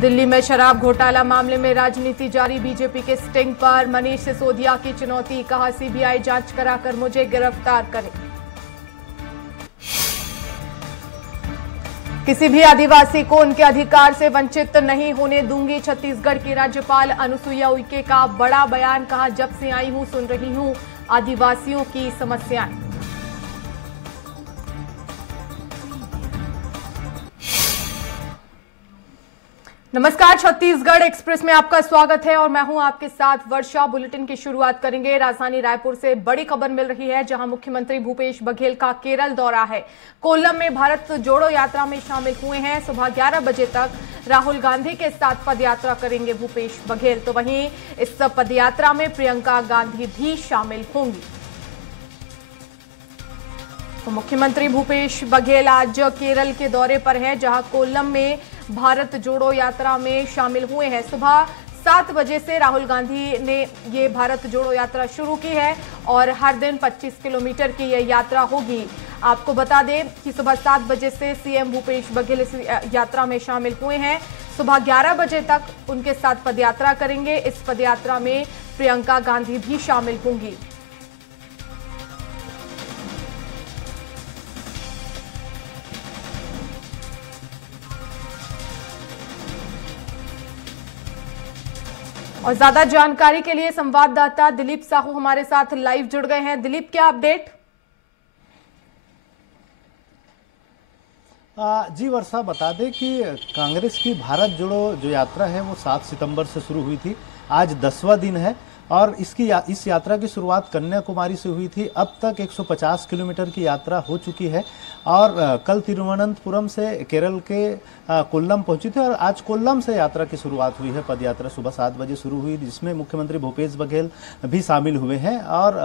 दिल्ली में शराब घोटाला मामले में राजनीति जारी, बीजेपी के स्टिंग पर मनीष सिसोदिया की चुनौती, कहा सीबीआई जांच कराकर मुझे गिरफ्तार करे। किसी भी आदिवासी को उनके अधिकार से वंचित नहीं होने दूंगी, छत्तीसगढ़ की राज्यपाल अनुसुईया उइके का बड़ा बयान, कहा जब से आई हूं सुन रही हूं आदिवासियों की समस्याएं। नमस्कार, छत्तीसगढ़ एक्सप्रेस में आपका स्वागत है और मैं हूं आपके साथ वर्षा। बुलेटिन की शुरुआत करेंगे राजधानी रायपुर से। बड़ी खबर मिल रही है जहां मुख्यमंत्री भूपेश बघेल का केरल दौरा है। कोल्लम में भारत जोड़ो यात्रा में शामिल हुए हैं। सुबह 11 बजे तक राहुल गांधी के साथ पदयात्रा करेंगे भूपेश बघेल। तो वहीं इस पदयात्रा में प्रियंका गांधी भी शामिल होंगी। तो मुख्यमंत्री भूपेश बघेल आज केरल के दौरे पर हैं, जहां कोल्लम में भारत जोड़ो यात्रा में शामिल हुए हैं। सुबह 7 बजे से राहुल गांधी ने ये भारत जोड़ो यात्रा शुरू की है और हर दिन 25 किलोमीटर की यह यात्रा होगी। आपको बता दें कि सुबह 7 बजे से सीएम भूपेश बघेल इस यात्रा में शामिल हुए हैं। सुबह 11 बजे तक उनके साथ पदयात्रा करेंगे। इस पदयात्रा में प्रियंका गांधी भी शामिल होंगी। और ज्यादा जानकारी के लिए संवाददाता दिलीप साहू हमारे साथ लाइव जुड़ गए हैं। दिलीप, क्या अपडेट? जी वर्षा, बता दें कि कांग्रेस की भारत जोड़ो जो यात्रा है वो 7 सितंबर से शुरू हुई थी। आज 10वां दिन है और इस यात्रा की शुरुआत कन्याकुमारी से हुई थी। अब तक 150 किलोमीटर की यात्रा हो चुकी है और कल तिरुवनंतपुरम से केरल के कोल्लम पहुंची थी और आज कोल्लम से यात्रा की शुरुआत हुई है। पदयात्रा सुबह 7 बजे शुरू हुई, जिसमें मुख्यमंत्री भूपेश बघेल भी शामिल हुए हैं और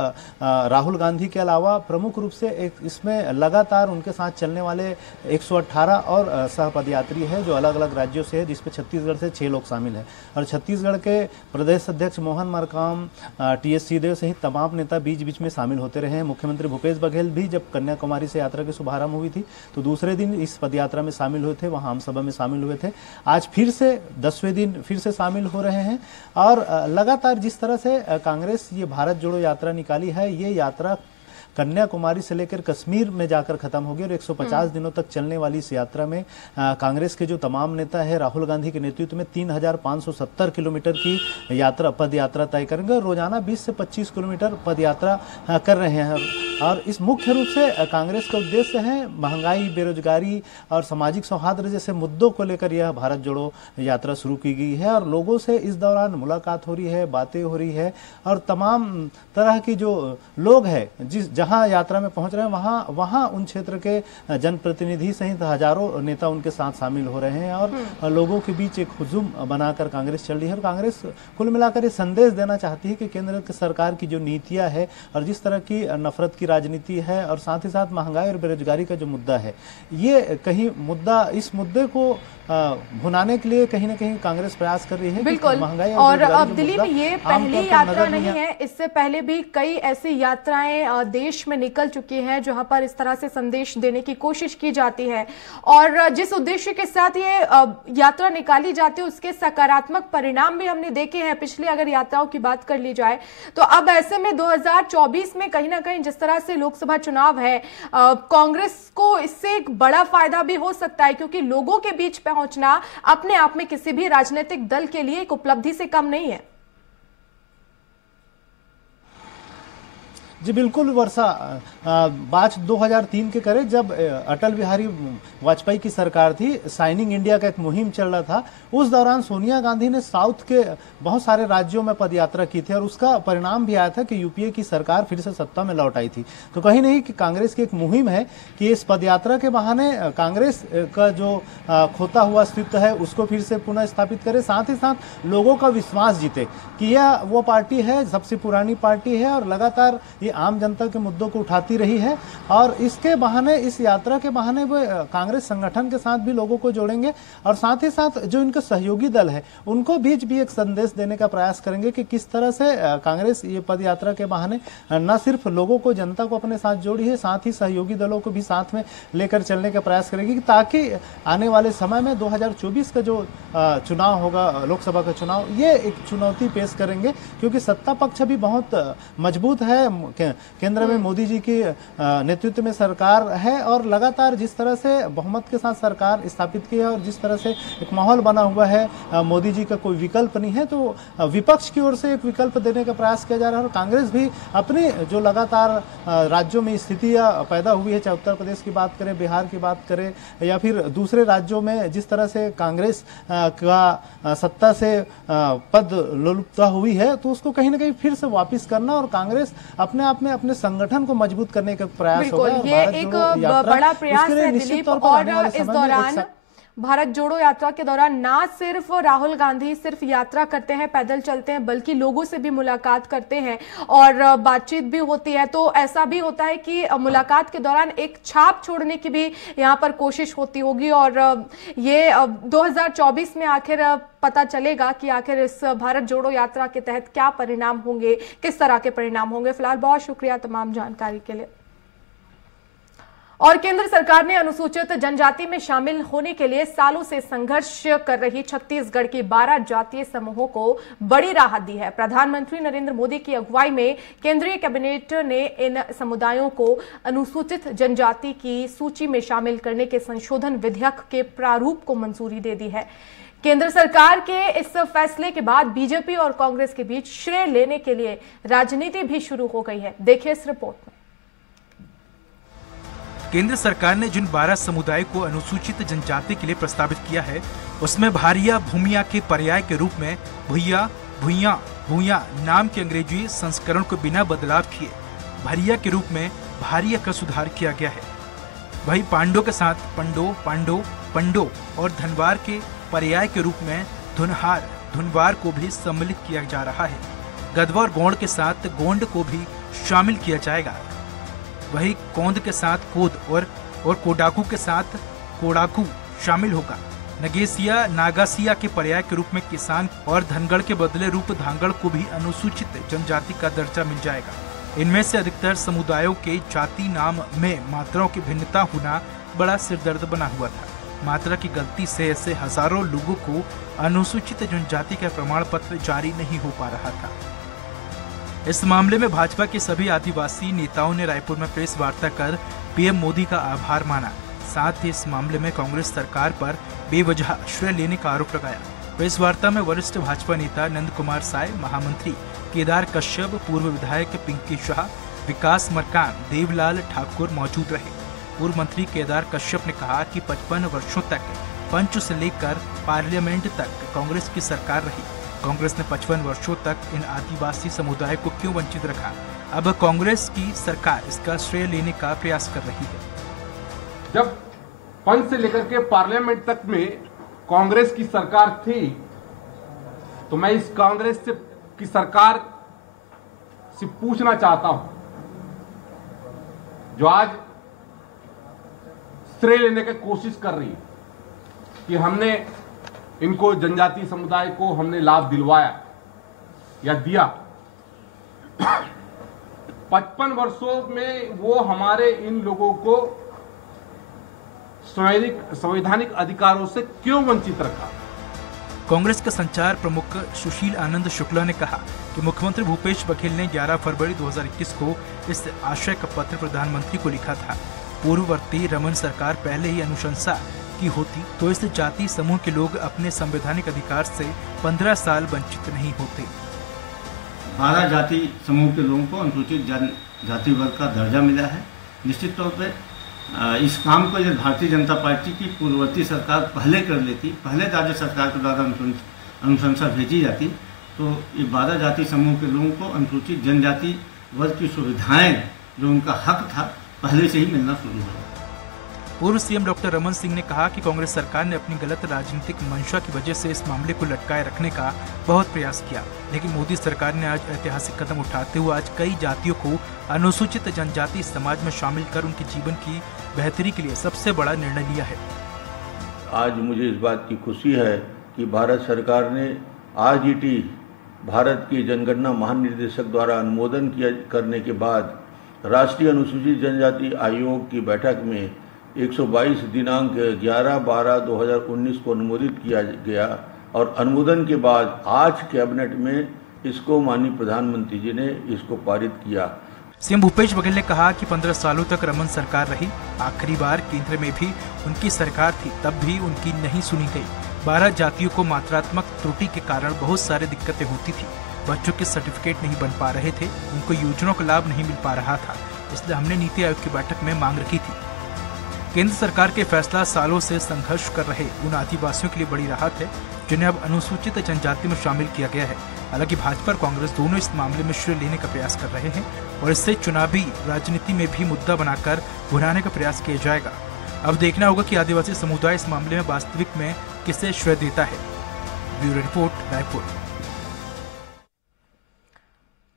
राहुल गांधी के अलावा प्रमुख रूप से इसमें लगातार उनके साथ चलने वाले 118 और सह पदयात्री है जो अलग अलग राज्यों से है, जिसमें छत्तीसगढ़ से 6 लोग शामिल हैं। और छत्तीसगढ़ के प्रदेश अध्यक्ष मोहन मरकाम, टीएस सिंहदेव सहित तमाम नेता बीच बीच में शामिल होते रहे हैं। मुख्यमंत्री भूपेश बघेल भी जब कन्याकुमारी से यात्रा की शुभारंभ हुई थी तो दूसरे दिन इस पदयात्रा में शामिल हुए थे, वहां आम सभा में शामिल हुए थे। आज फिर से 10वें दिन फिर से शामिल हो रहे हैं और लगातार जिस तरह से कांग्रेस ये भारत जोड़ो यात्रा निकाली है, ये यात्रा कन्याकुमारी से लेकर कश्मीर में जाकर खत्म होगी और 150 दिनों तक चलने वाली इस यात्रा में कांग्रेस के जो तमाम नेता है राहुल गांधी के नेतृत्व में 3570 किलोमीटर की पद यात्रा तय करेंगे और रोजाना 20 से 25 किलोमीटर पद यात्रा कर रहे हैं। और इस मुख्य रूप से कांग्रेस का उद्देश्य है महंगाई, बेरोजगारी और सामाजिक सौहार्द जैसे मुद्दों को लेकर यह भारत जोड़ो यात्रा शुरू की गई है और लोगों से इस दौरान मुलाकात हो रही है, बातें हो रही है और तमाम तरह की जो लोग हैं जहां यात्रा में पहुंच रहे हैं वहां उन क्षेत्र के जनप्रतिनिधि सहित हजारों नेता उनके साथ शामिल हो रहे हैं और लोगों के बीच एक हुजूम बनाकर कांग्रेस चल रही है। और कांग्रेस कुल मिलाकर ये संदेश देना चाहती है कि केंद्र सरकार की जो नीतियां है और जिस तरह की नफरत की राजनीति है और साथ ही साथ महंगाई और बेरोजगारी का जो मुद्दा है, ये कहीं इस मुद्दे को भुनाने के लिए कहीं ना कहीं कांग्रेस प्रयास कर रही है। बिल्कुल। महंगाई और अब दिल्ली में ये पहली यात्रा नहीं है, इससे पहले भी कई ऐसी यात्राएं देश में निकल चुकी हैं जहां पर इस तरह से संदेश देने की कोशिश की जाती है और जिस उद्देश्य के साथ ये यात्रा निकाली जाती है उसके सकारात्मक परिणाम भी हमने देखे हैं। पिछली अगर यात्राओं की बात कर ली जाए तो अब ऐसे में 2024 में कहीं ना कहीं जिस तरह से लोकसभा चुनाव है, कांग्रेस को इससे एक बड़ा फायदा भी हो सकता है, क्योंकि लोगों के बीच पहुंचना अपने आप में किसी भी राजनीतिक दल के लिए एक उपलब्धि से कम नहीं है। जी बिल्कुल वर्षा, बात 2003 के करें जब अटल बिहारी वाजपेयी की सरकार थी, साइनिंग इंडिया का एक मुहिम चल रहा था। उस दौरान सोनिया गांधी ने साउथ के बहुत सारे राज्यों में पदयात्रा की थी और उसका परिणाम भी आया था कि यूपीए की सरकार फिर से सत्ता में लौट आई थी। तो कहीं नहीं कि कांग्रेस की एक मुहिम है कि इस पदयात्रा के बहाने कांग्रेस का जो खोता हुआ अस्तित्व है उसको फिर से पुनः स्थापित करे, साथ ही साथ लोगों का विश्वास जीते कि यह वो पार्टी है, सबसे पुरानी पार्टी है और लगातार ये आम जनता के मुद्दों को उठाती रही है और इसके बहाने, इस यात्रा के बहाने वो कांग्रेस संगठन के साथ भी लोगों को जोड़ेंगे और साथ ही साथ जो इनके सहयोगी दल है उनको बीच भी एक संदेश देने का प्रयास करेंगे कि किस तरह से कांग्रेस ये पद यात्रा के बहाने न सिर्फ लोगों को, जनता को अपने साथ जोड़ी है, साथ ही सहयोगी दलों को भी साथ में लेकर चलने का प्रयास करेगी ताकि आने वाले समय में 2024 का जो चुनाव होगा, लोकसभा का चुनाव, ये एक चुनौती पेश करेंगे क्योंकि सत्ता पक्ष अभी बहुत मजबूत है। केंद्र में मोदी जी की नेतृत्व में सरकार है और लगातार जिस तरह से बहुमत के साथ सरकार स्थापित की है और जिस तरह से एक माहौल बना हुआ है, मोदी जी का कोई विकल्प नहीं है, तो विपक्ष की ओर से एक विकल्प देने का प्रयास किया जा रहा है और कांग्रेस भी अपनी जो लगातार राज्यों में स्थितियां पैदा हुई है, चाहे उत्तर प्रदेश की बात करें, बिहार की बात करें या फिर दूसरे राज्यों में जिस तरह से कांग्रेस का सत्ता से पद लोलुपता हुई है, तो उसको कहीं ना कहीं फिर से वापस करना और कांग्रेस अपने आप में अपने संगठन को मजबूत करने का प्रयास होगा। ये एक बड़ा प्रयास है दिलीप, और इस दौरान भारत जोड़ो यात्रा के दौरान ना सिर्फ राहुल गांधी सिर्फ यात्रा करते हैं, पैदल चलते हैं, बल्कि लोगों से भी मुलाकात करते हैं और बातचीत भी होती है। तो ऐसा भी होता है कि मुलाकात के दौरान एक छाप छोड़ने की भी यहाँ पर कोशिश होती होगी और ये 2024 में आखिर पता चलेगा कि आखिर इस भारत जोड़ो यात्रा के तहत क्या परिणाम होंगे, किस तरह के परिणाम होंगे। फिलहाल बहुत शुक्रिया तमाम जानकारी के लिए। और केंद्र सरकार ने अनुसूचित जनजाति में शामिल होने के लिए सालों से संघर्ष कर रही छत्तीसगढ़ की 12 जातीय समूहों को बड़ी राहत दी है। प्रधानमंत्री नरेंद्र मोदी की अगुवाई में केंद्रीय कैबिनेट ने इन समुदायों को अनुसूचित जनजाति की सूची में शामिल करने के संशोधन विधेयक के प्रारूप को मंजूरी दे दी है। केंद्र सरकार के इस फैसले के बाद बीजेपी और कांग्रेस के बीच श्रेय लेने के लिए राजनीति भी शुरू हो गई है। देखिए इस रिपोर्ट में। केंद्र सरकार ने जिन 12 समुदाय को अनुसूचित जनजाति के लिए प्रस्तावित किया है, उसमें भारिया भूमिया के पर्याय के रूप में भुइया, भुइया, भूया नाम के अंग्रेजी संस्करण को बिना बदलाव किए भरिया के रूप में भारिया का सुधार किया गया है। वही पांडो के साथ पंडो, पांडो, पंडो और धनवार के पर्याय के रूप में धुनहार, धुनवार को भी सम्मिलित किया जा रहा है। गदवा और गोंड के साथ गोंड को भी शामिल किया जाएगा। वही कोंद के साथ कोद और कोडाकू के साथ कोडाकू शामिल होगा। नगेसिया, नागासिया के पर्याय के रूप में किसान और धनगढ़ के बदले रूप धांगड़ को भी अनुसूचित जनजाति का दर्जा मिल जाएगा। इनमें से अधिकतर समुदायों के जाति नाम में मात्राओं की भिन्नता होना बड़ा सिरदर्द बना हुआ था। मात्रा की गलती से ऐसे हजारों लोगों को अनुसूचित जनजाति का प्रमाण पत्र जारी नहीं हो पा रहा था। इस मामले में भाजपा के सभी आदिवासी नेताओं ने रायपुर में प्रेस वार्ता कर पीएम मोदी का आभार माना। साथ ही इस मामले में कांग्रेस सरकार पर बेवजह श्रेय लेने का आरोप लगाया। प्रेस वार्ता में वरिष्ठ भाजपा नेता नंद कुमार साय, महामंत्री केदार कश्यप, पूर्व विधायक पिंकी शाह, विकास मरकाम, देवलाल ठाकुर मौजूद रहे। पूर्व मंत्री केदार कश्यप ने कहा कि 55 वर्षों तक पंच से लेकर पार्लियामेंट तक कांग्रेस की सरकार रही। कांग्रेस ने 55 वर्षों तक इन आदिवासी समुदाय को क्यों वंचित रखा? अब कांग्रेस की सरकार इसका श्रेय लेने का प्रयास कर रही है। जब पंच से लेकर के पार्लियामेंट तक में कांग्रेस की सरकार थी, तो मैं इस कांग्रेस की सरकार से पूछना चाहता हूं, जो आज श्रेय लेने की कोशिश कर रही है कि हमने इनको जनजातीय समुदाय को हमने लाभ दिलवाया या दिया। 55 वर्षों में वो हमारे इन लोगों को संवैधानिक अधिकारों से क्यों वंचित रखा? कांग्रेस के संचार प्रमुख सुशील आनंद शुक्ला ने कहा कि मुख्यमंत्री भूपेश बघेल ने 11 फरवरी 2021 को इस आशय का पत्र प्रधानमंत्री को लिखा था। पूर्ववर्ती रमन सरकार पहले ही अनुशंसा की होती तो इस जाति समूह के लोग अपने संवैधानिक अधिकार से 15 साल वंचित नहीं होते। 12 जाति समूह के लोगों को अनुसूचित जाति वर्ग का दर्जा मिला है। निश्चित तौर पे इस काम को यदि भारतीय जनता पार्टी की पूर्ववर्ती सरकार पहले कर लेती, पहले राज्य सरकार के द्वारा अनुशंसा भेजी जाती, तो ये 12 जाति समूह के लोगों को अनुसूचित जनजाति वर्ग की सुविधाएं जो उनका हक था पहले से ही मिलना शुरू हो। पूर्व सीएम डॉक्टर रमन सिंह ने कहा कि कांग्रेस सरकार ने अपनी गलत राजनीतिक मंशा की वजह से इस मामले को लटकाए रखने का बहुत प्रयास किया, लेकिन मोदी सरकार ने आज ऐतिहासिक कदम उठाते हुए आज कई जातियों को अनुसूचित जनजाति समाज में शामिल कर उनके जीवन की बेहतरी के लिए सबसे बड़ा निर्णय लिया है। आज मुझे इस बात की खुशी है कि भारत सरकार ने RGT भारत के जनगणना महानिदेशक द्वारा अनुमोदन करने के बाद राष्ट्रीय अनुसूचित जनजाति आयोग की बैठक में 122 दिनांक 11/12/2019 को अनुमोदित किया गया और अनुमोदन के बाद आज कैबिनेट में इसको माननीय प्रधानमंत्री जी ने इसको पारित किया। सीएम भूपेश बघेल ने कहा कि 15 सालों तक रमन सरकार रही, आखिरी बार केंद्र में भी उनकी सरकार थी, तब भी उनकी नहीं सुनी गई। 12 जातियों को मात्रात्मक त्रुटि के कारण बहुत सारी दिक्कतें होती थी, बच्चों के सर्टिफिकेट नहीं बन पा रहे थे, उनको योजनाओं का लाभ नहीं मिल पा रहा था, इसलिए हमने नीति आयोग की बैठक में मांग रखी थी। केंद्र सरकार के फैसला सालों से संघर्ष कर रहे उन आदिवासियों के लिए बड़ी राहत है जिन्हें अब अनुसूचित जनजाति में शामिल किया गया है। हालांकि भाजपा और कांग्रेस दोनों इस मामले में श्रेय लेने का प्रयास कर रहे हैं और इससे चुनावी राजनीति में भी मुद्दा बनाकर भुनाने का प्रयास किया जाएगा। अब देखना होगा कि आदिवासी समुदाय इस मामले में वास्तविक में किसे श्रेय देता है। Bureau report, Raipur.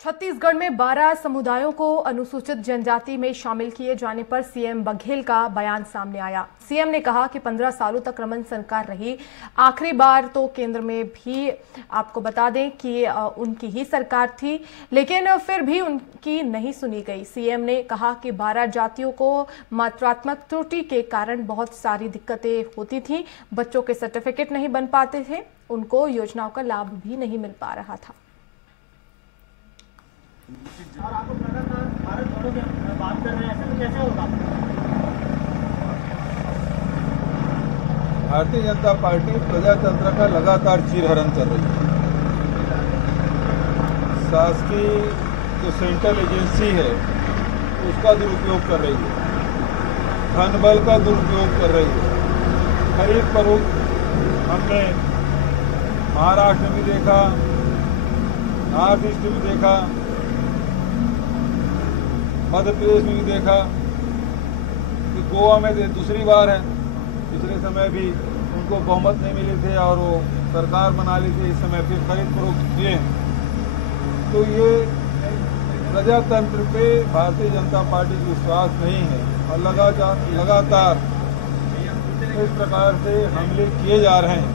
छत्तीसगढ़ में 12 समुदायों को अनुसूचित जनजाति में शामिल किए जाने पर सीएम बघेल का बयान सामने आया। सीएम ने कहा कि 15 सालों तक रमन सरकार रही, आखिरी बार तो केंद्र में भी आपको बता दें कि उनकी ही सरकार थी, लेकिन फिर भी उनकी नहीं सुनी गई। सीएम ने कहा कि 12 जातियों को मात्रात्मक त्रुटि के कारण बहुत सारी दिक्कतें होती थी, बच्चों के सर्टिफिकेट नहीं बन पाते थे, उनको योजनाओं का लाभ भी नहीं मिल पा रहा था। और आपको लगातार भारत जोड़ो की बात कर रहे हैं, ऐसे में कैसे होगा? भारतीय जनता पार्टी प्रजातंत्र का लगातार चीरहरण कर रही है। शासकीय जो सेंट्रल एजेंसी है उसका दुरुपयोग कर रही है, धन बल का दुरुपयोग कर रही है। खरीद फरोख्त हमने महाराष्ट्र में भी देखा, नॉर्थ ईस्ट में भी देखा, मध्य प्रदेश में भी देखा कि गोवा में दूसरी बार है। पिछले समय भी उनको बहुमत नहीं मिले थे और वो सरकार बना ली थी, इस समय फिर खरीद फरोख्त किए हैं। तो ये प्रजातंत्र पे भारतीय जनता पार्टी को विश्वास नहीं है और लगातार इस प्रकार से हमले किए जा रहे हैं।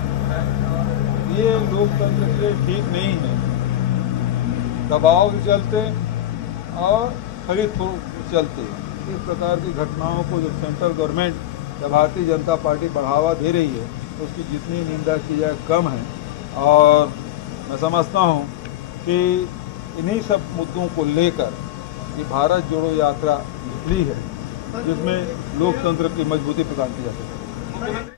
ये लोकतंत्र के लिए ठीक नहीं है। दबाव भी चलते और खरीद फरोख्त चलते, इस प्रकार की घटनाओं को जो सेंट्रल गवर्नमेंट या भारतीय जनता पार्टी बढ़ावा दे रही है उसकी जितनी निंदा की जाए कम है। और मैं समझता हूं कि इन्हीं सब मुद्दों को लेकर ये भारत जोड़ो यात्रा निकली है जिसमें लोकतंत्र की मजबूती प्रदान की जा सके।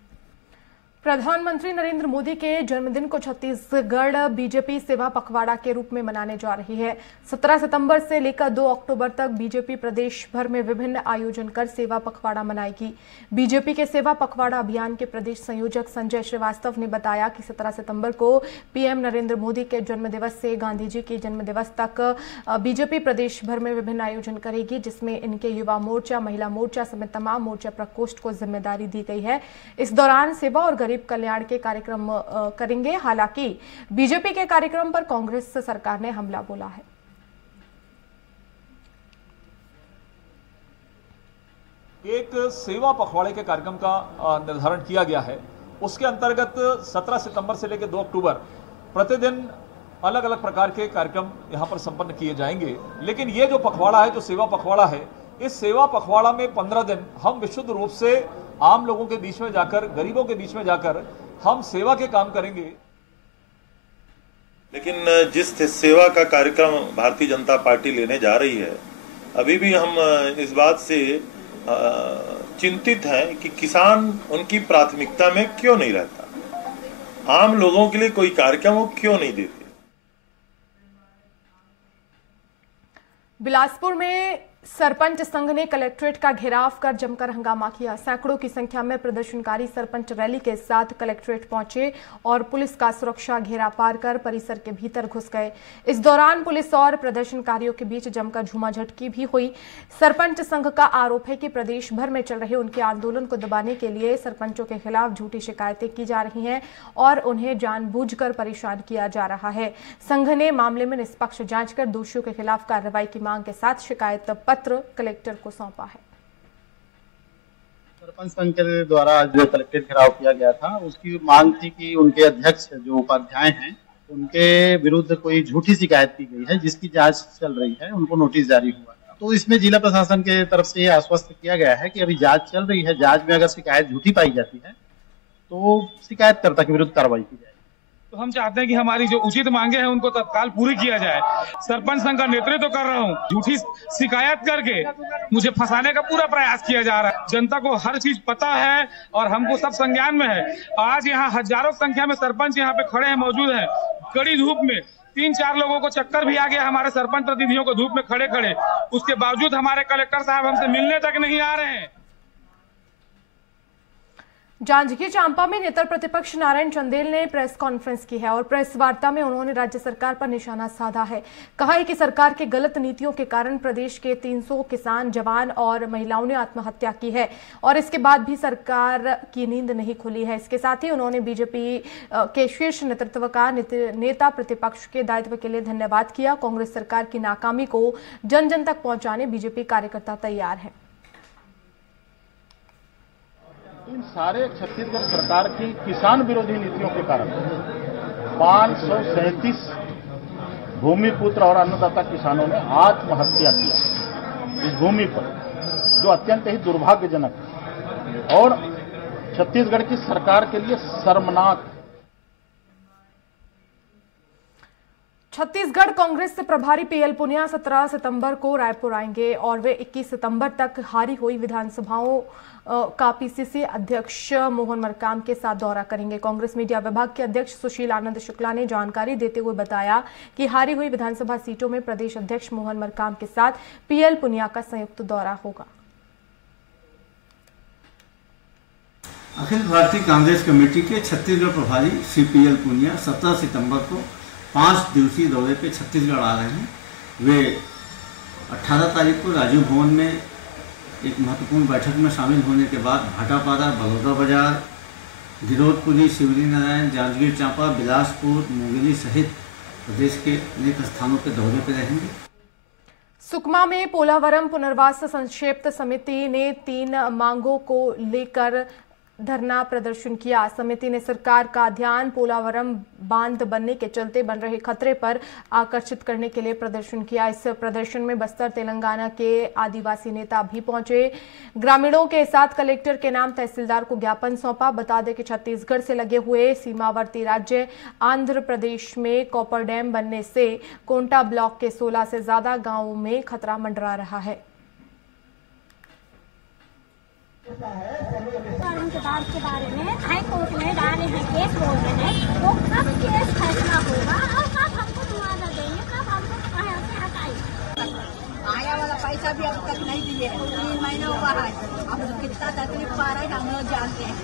प्रधानमंत्री नरेंद्र मोदी के जन्मदिन को छत्तीसगढ़ बीजेपी सेवा पखवाड़ा के रूप में मनाने जा रही है। 17 सितंबर से लेकर 2 अक्टूबर तक बीजेपी प्रदेश भर में विभिन्न आयोजन कर सेवा पखवाड़ा मनाएगी। बीजेपी के सेवा पखवाड़ा अभियान के प्रदेश संयोजक संजय श्रीवास्तव ने बताया कि 17 सितंबर को पीएम नरेंद्र मोदी के जन्मदिवस से गांधी जी के जन्मदिवस तक बीजेपी प्रदेश भर में विभिन्न आयोजन करेगी, जिसमें इनके युवा मोर्चा, महिला मोर्चा समेत तमाम मोर्चा प्रकोष्ठ को जिम्मेदारी दी गई है। इस दौरान सेवा और कल्याण के कार्यक्रम करेंगे। हालांकि बीजेपी के कार्यक्रम पर कांग्रेस सरकार ने हमला बोला है। एक सेवा पखवाड़े के कार्यक्रम का निर्धारण किया गया है। उसके अंतर्गत 17 सितंबर से लेकर 2 अक्टूबर प्रतिदिन अलग अलग प्रकार के कार्यक्रम यहां पर संपन्न किए जाएंगे। लेकिन ये जो पखवाड़ा है, जो सेवा पखवाड़ा है, इस सेवा पखवाड़ा में 15 दिन हम विशुद्ध रूप से आम लोगों के बीच में जाकर, गरीबों के बीच में जाकर हम सेवा के काम करेंगे। लेकिन जिस सेवा का कार्यक्रम भारतीय जनता पार्टी लेने जा रही है, अभी भी हम इस बात से चिंतित हैं कि किसान उनकी प्राथमिकता में क्यों नहीं रहता, आम लोगों के लिए कोई कार्यक्रम वो क्यों नहीं देते। बिलासपुर में सरपंच संघ ने कलेक्ट्रेट का घेराव कर जमकर हंगामा किया। सैकड़ों की संख्या में प्रदर्शनकारी सरपंच रैली के साथ कलेक्ट्रेट पहुंचे और पुलिस का सुरक्षा घेरा पार कर परिसर के भीतर घुस गए। इस दौरान पुलिस और प्रदर्शनकारियों के बीच जमकर झूमाझटकी भी हुई। सरपंच संघ का आरोप है कि प्रदेश भर में चल रहे उनके आंदोलन को दबाने के लिए सरपंचों के खिलाफ झूठी शिकायतें की जा रही हैं और उन्हें जानबूझकर परेशान किया जा रहा है। संघ ने मामले में निष्पक्ष जांच कर दोषियों के खिलाफ कार्रवाई की मांग के साथ शिकायत पत्र कलेक्टर को सौंपा है। सरपंच संघ के द्वारा जो कलेक्ट्रेट घेराव किया गया था, उसकी मांग थी कि उनके अध्यक्ष जो उपाध्याय हैं, उनके विरुद्ध कोई झूठी शिकायत की गई है जिसकी जांच चल रही है, उनको नोटिस जारी हुआ। तो इसमें जिला प्रशासन के तरफ से यह आश्वस्त किया गया है कि अभी जांच चल रही है, जांच में अगर शिकायत झूठी पाई जाती है तो शिकायतकर्ता के विरुद्ध कार्रवाई की जाएगी। तो हम चाहते हैं कि हमारी जो उचित मांगे हैं उनको तत्काल पूरी किया जाए। सरपंच संघ का नेतृत्व कर रहा हूं, झूठी शिकायत करके मुझे फंसाने का पूरा प्रयास किया जा रहा है। जनता को हर चीज पता है और हमको सब संज्ञान में है। आज यहाँ हजारों संख्या में सरपंच यहाँ पे खड़े हैं, मौजूद हैं। कड़ी धूप में 3-4 लोगों को चक्कर भी आ गया हमारे सरपंच प्रतिनिधियों को, धूप में खड़े खड़े। उसके बावजूद हमारे कलेक्टर साहब हमसे मिलने तक नहीं आ रहे हैं। जांजगीर चांपा में नेता प्रतिपक्ष नारायण चंदेल ने प्रेस कॉन्फ्रेंस की है और प्रेस वार्ता में उन्होंने राज्य सरकार पर निशाना साधा है। कहा है कि सरकार के गलत नीतियों के कारण प्रदेश के 300 किसान, जवान और महिलाओं ने आत्महत्या की है और इसके बाद भी सरकार की नींद नहीं खुली है। इसके साथ ही उन्होंने बीजेपी के शीर्ष नेतृत्व का नेता प्रतिपक्ष के दायित्व के लिए धन्यवाद किया। कांग्रेस सरकार की नाकामी को जन जन तक पहुंचाने बीजेपी कार्यकर्ता तैयार है। इन सारे छत्तीसगढ़ सरकार की किसान विरोधी नीतियों के कारण 537 भूमिपुत्र और अन्नदाता किसानों ने आत्महत्या किया इस भूमि पर, जो अत्यंत ही दुर्भाग्यजनक है और छत्तीसगढ़ की सरकार के लिए शर्मनाक। छत्तीसगढ़ कांग्रेस प्रभारी पीएल पुनिया 17 सितंबर को रायपुर आएंगे और वे 21 सितंबर तक हारी हुई विधानसभाओं का पीसीसी अध्यक्ष मोहन मरकाम के साथ दौरा करेंगे। कांग्रेस मीडिया विभाग के अध्यक्ष सुशील आनंद शुक्ला ने जानकारी देते हुए बताया कि हारी हुई विधानसभा सीटों में प्रदेश अध्यक्ष मोहन मरकाम के साथ पीएल पुनिया का संयुक्त दौरा होगा। अखिल भारतीय कांग्रेस कमेटी के छत्तीसगढ़ प्रभारी श्री पीएल पुनिया 17 सितंबर को 5 दिवसीय दौरे पे छत्तीसगढ़ आ रहे हैं। वे 18 तारीख को राजीव भवन में एक महत्वपूर्ण बैठक में शामिल होने के बाद भाटापारा, बलौदा बाजार, गिरोधपुरी, शिवरी नारायण, जांजगीर चांपा, बिलासपुर, मुंगेली सहित प्रदेश के अनेक स्थानों पर दौरे पर रहेंगे। सुकमा में पोलावरम पुनर्वास संक्षेप समिति ने 3 मांगों को लेकर धरना प्रदर्शन किया। समिति ने सरकार का ध्यान पोलावरम बांध बनने के चलते बन रहे खतरे पर आकर्षित करने के लिए प्रदर्शन किया। इस प्रदर्शन में बस्तर, तेलंगाना के आदिवासी नेता भी पहुंचे। ग्रामीणों के साथ कलेक्टर के नाम तहसीलदार को ज्ञापन सौंपा। बता दें कि छत्तीसगढ़ से लगे हुए सीमावर्ती राज्य आंध्र प्रदेश में कॉपर डैम बनने से कोंटा ब्लॉक के 16 से ज्यादा गांवों में खतरा मंडरा रहा है। के बारे में हाई कोर्ट में डाले हैं, केस बोल रहे हैं, तो कब केस फैसला होगा और कब हमको मुआवजा देंगे, कब हमको कहाँ से हटाएंगे। आया वाला पैसा भी अब तक नहीं दिए, 3 महीना हुआ है। अब कितना तकलीफ पा रहे हैं हम लोग जानते हैं।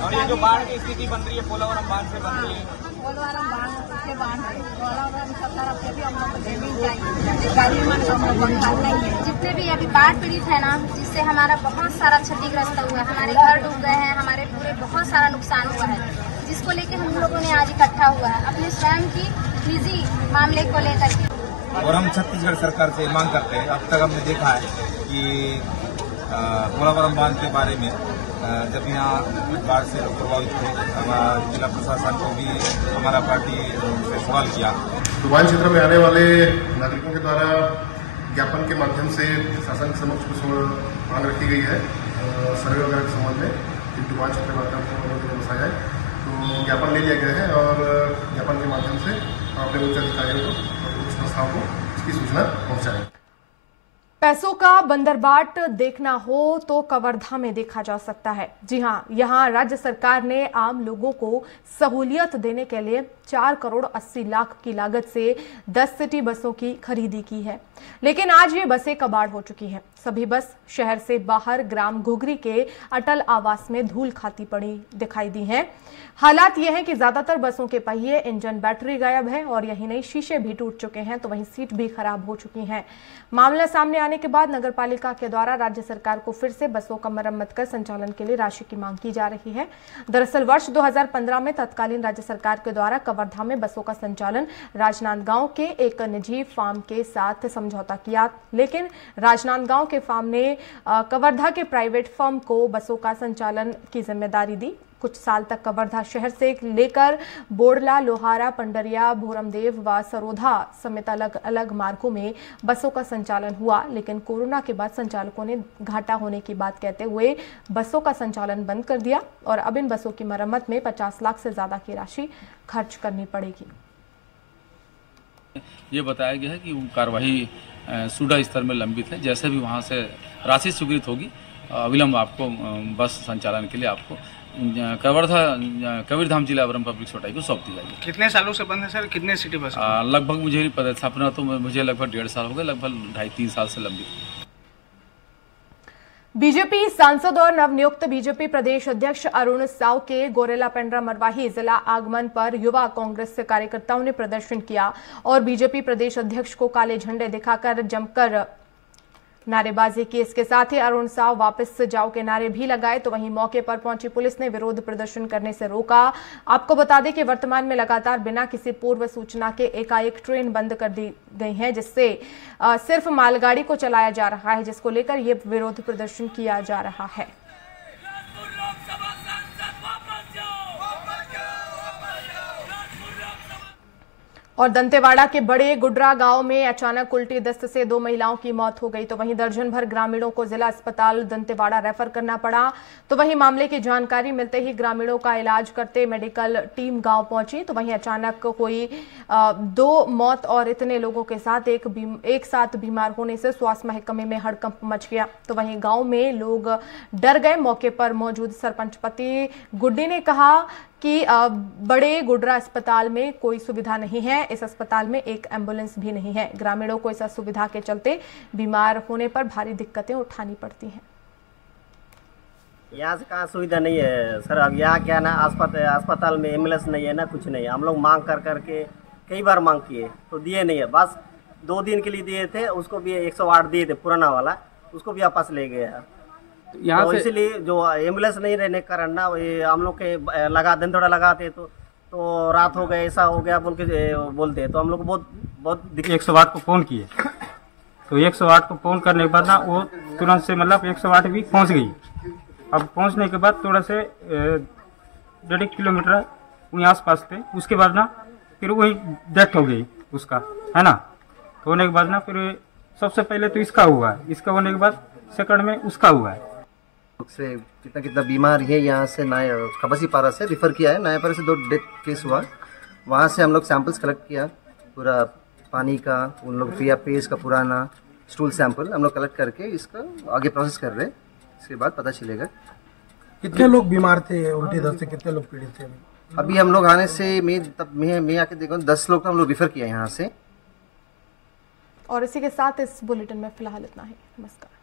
और ये जो बाढ़ की स्थिति बन रही है पोलावरम बांध से बन रही है, पोलावरम बांध से बांध पोलावरम सब तरफ से भी हम लोग को जमीन चाहिए, गरीब मन हम लोग बंगाल नहीं है। जितने भी अभी बाढ़ पीड़ित है ना, जिससे हमारा बहुत सारा क्षतिग्रस्त हुआ है, हमारे घर डूब गए हैं, हमारे पूरे बहुत सारा नुकसान हुआ है, जिसको लेकर हम लोगों ने आज इकट्ठा हुआ है अपने स्वयं की निजी मामले को लेकर के। और हम छत्तीसगढ़ सरकार से मांग करते हैं। अब तक हमने देखा है कि पोलावरम बांध के बारे में जब यहाँ बाढ़ से लोग प्रभावित थे, जिला प्रशासन को भी हमारा पार्टी से सवाल किया। डुबान क्षेत्र में आने वाले नागरिकों के द्वारा ज्ञापन के माध्यम से शासन के समक्ष कुछ मांग रखी गई है सर्वे वगैरह के संबंध में कि डुबान क्षेत्र के माध्यम से बसाया जाए। तो ज्ञापन ले लिया गया है और ज्ञापन के माध्यम से अपने उच्च अधिकारियों को और उच्च संस्थाओं को इसकी सूचना पहुँचाएं। पैसों का बंदरबाट देखना हो तो कवर्धा में देखा जा सकता है। जी हां, यहां राज्य सरकार ने आम लोगों को सहूलियत देने के लिए 4 करोड़ 80 लाख की लागत से 10 सिटी बसों की खरीदी की है। लेकिन आज ये बसें कबाड़ हो चुकी हैं। सभी बस शहर से बाहर ग्राम घुघरी के अटल आवास में धूल खाती पड़ी दिखाई दी हैं। हालात यह है कि ज्यादातर बसों के पहिए, इंजन, बैटरी गायब है और यही नहीं, शीशे भी टूट चुके हैं, तो वहीं सीट भी खराब हो चुकी हैं। मामला सामने आने के बाद नगर पालिका के द्वारा राज्य सरकार को फिर से बसों का मरम्मत कर संचालन के लिए राशि की मांग की जा रही है। दरअसल वर्ष 2015 में तत्कालीन राज्य सरकार के द्वारा कवर्धा में बसों का संचालन राजनांदगांव के एक निजी फार्म के साथ समझौता किया, लेकिन राजनांदगांव के फार्म ने कवर्धा के प्राइवेट फर्म को बसों का संचालन की जिम्मेदारी दी। कुछ साल तक कवर्धा शहर से लेकर बोड़ला, लोहारा, पंडरिया, भोरमदेव व सरोधा समेत अलग अलग मार्गों में बसों का संचालन हुआ, लेकिन कोरोना के बाद संचालकों ने घाटा होने की बात कहते हुए बसों का संचालन बंद कर दिया और अब इन बसों की मरम्मत में 50 लाख से ज्यादा की राशि खर्च करनी पड़ेगी। ये बताया गया है कि वो कार्रवाई सूडा स्तर में लंबित है। जैसे भी वहाँ से राशि स्वीकृत होगी, अविलंब आपको बस संचालन के लिए आपको कवर्धा कबीरधाम जिला एवं पब्लिक सोसाइटी को सौंप दी जाएगी। कितने सालों से बंद है सर? कितने सिटी बस? लगभग मुझे नहीं पता, स्थापना तो मुझे लगभग 1.5 साल हो गए, लगभग 2.5-3 साल से लंबी। बीजेपी सांसद और नवनियुक्त बीजेपी प्रदेश अध्यक्ष अरुण साव के गोरेला पेंड्रा मरवाही जिला आगमन पर युवा कांग्रेस से कार्यकर्ताओं ने प्रदर्शन किया और बीजेपी प्रदेश अध्यक्ष को काले झंडे दिखाकर जमकर नारेबाजी की। इसके साथ ही अरुण साव वापस जाओ के नारे भी लगाए, तो वहीं मौके पर पहुंची पुलिस ने विरोध प्रदर्शन करने से रोका। आपको बता दें कि वर्तमान में लगातार बिना किसी पूर्व सूचना के एकाएक ट्रेन बंद कर दी गई है, जिससे सिर्फ मालगाड़ी को चलाया जा रहा है, जिसको लेकर यह विरोध प्रदर्शन किया जा रहा है। और दंतेवाड़ा के बड़े गुडरा गांव में अचानक उल्टी दस्त से 2 महिलाओं की मौत हो गई, तो वहीं दर्जन भर ग्रामीणों को जिला अस्पताल दंतेवाड़ा रेफर करना पड़ा। तो वहीं मामले की जानकारी मिलते ही ग्रामीणों का इलाज करते मेडिकल टीम गांव पहुंची, तो वहीं अचानक हुई 2 मौत और इतने लोगों के साथ एक साथ बीमार होने से स्वास्थ्य महकमे में हड़कंप मच गया। तो वहीं गांव में लोग डर गए। मौके पर मौजूद सरपंच पति गुड्डी ने कहा कि बड़े गुडरा अस्पताल में कोई सुविधा नहीं है, इस अस्पताल में एक एम्बुलेंस भी नहीं है। ग्रामीणों को इस असुविधा के चलते बीमार होने पर भारी दिक्कतें उठानी पड़ती हैं। यहाँ से कहाँ सुविधा नहीं है सर। अब यहाँ क्या ना, अस्पताल में एम्बुलेंस नहीं है ना, कुछ नहीं है। हम लोग मांग कर करके कई बार मांग किए तो दिए नहीं है। बस 2 दिन के लिए दिए थे, उसको भी 108 दिए थे पुराना वाला, उसको भी वापस ले गए हैं। तो इसलिए जो एम्बुलेंस नहीं रहने के कारण ना, हम लोग के दिन लगाते तो रात हो गए, ऐसा हो गया बोल के बोलते हैं, तो हम लोग बहुत 108 को फोन किए, तो 108 को फोन करने के बाद ना वो तुरंत से मतलब 108 भी पहुंच गई। अब पहुंचने के बाद थोड़ा से 1.5 किलोमीटर वहीं आस पास थे, उसके बाद ना फिर वही डेथ हो गई उसका, है ना। तो होने के बाद ना फिर सबसे पहले तो इसका हुआ है, इसका होने के बाद सेकंड में उसका हुआ है। से कितना बीमार है, यहाँ से खबसीपारा से रिफ़र किया है, नायापारा से 2 डेथ केस हुआ। वहाँ से हम लोग सैंपल्स कलेक्ट किया, पूरा पानी का, उन लोग पेज का पुराना स्टूल सैंपल हम लोग कलेक्ट करके इसका आगे प्रोसेस कर रहे हैं। इसके बाद पता चलेगा कितने लोग बीमार थे, उल्टी दस्त से कितने लोग पीड़ित थे। अभी हम लोग आने से मैं आके देखा 10 लोग तो हम लोग रिफ़र किया यहाँ से। और इसी के साथ इस बुलेटिन में फिलहाल इतना ही। नमस्कार।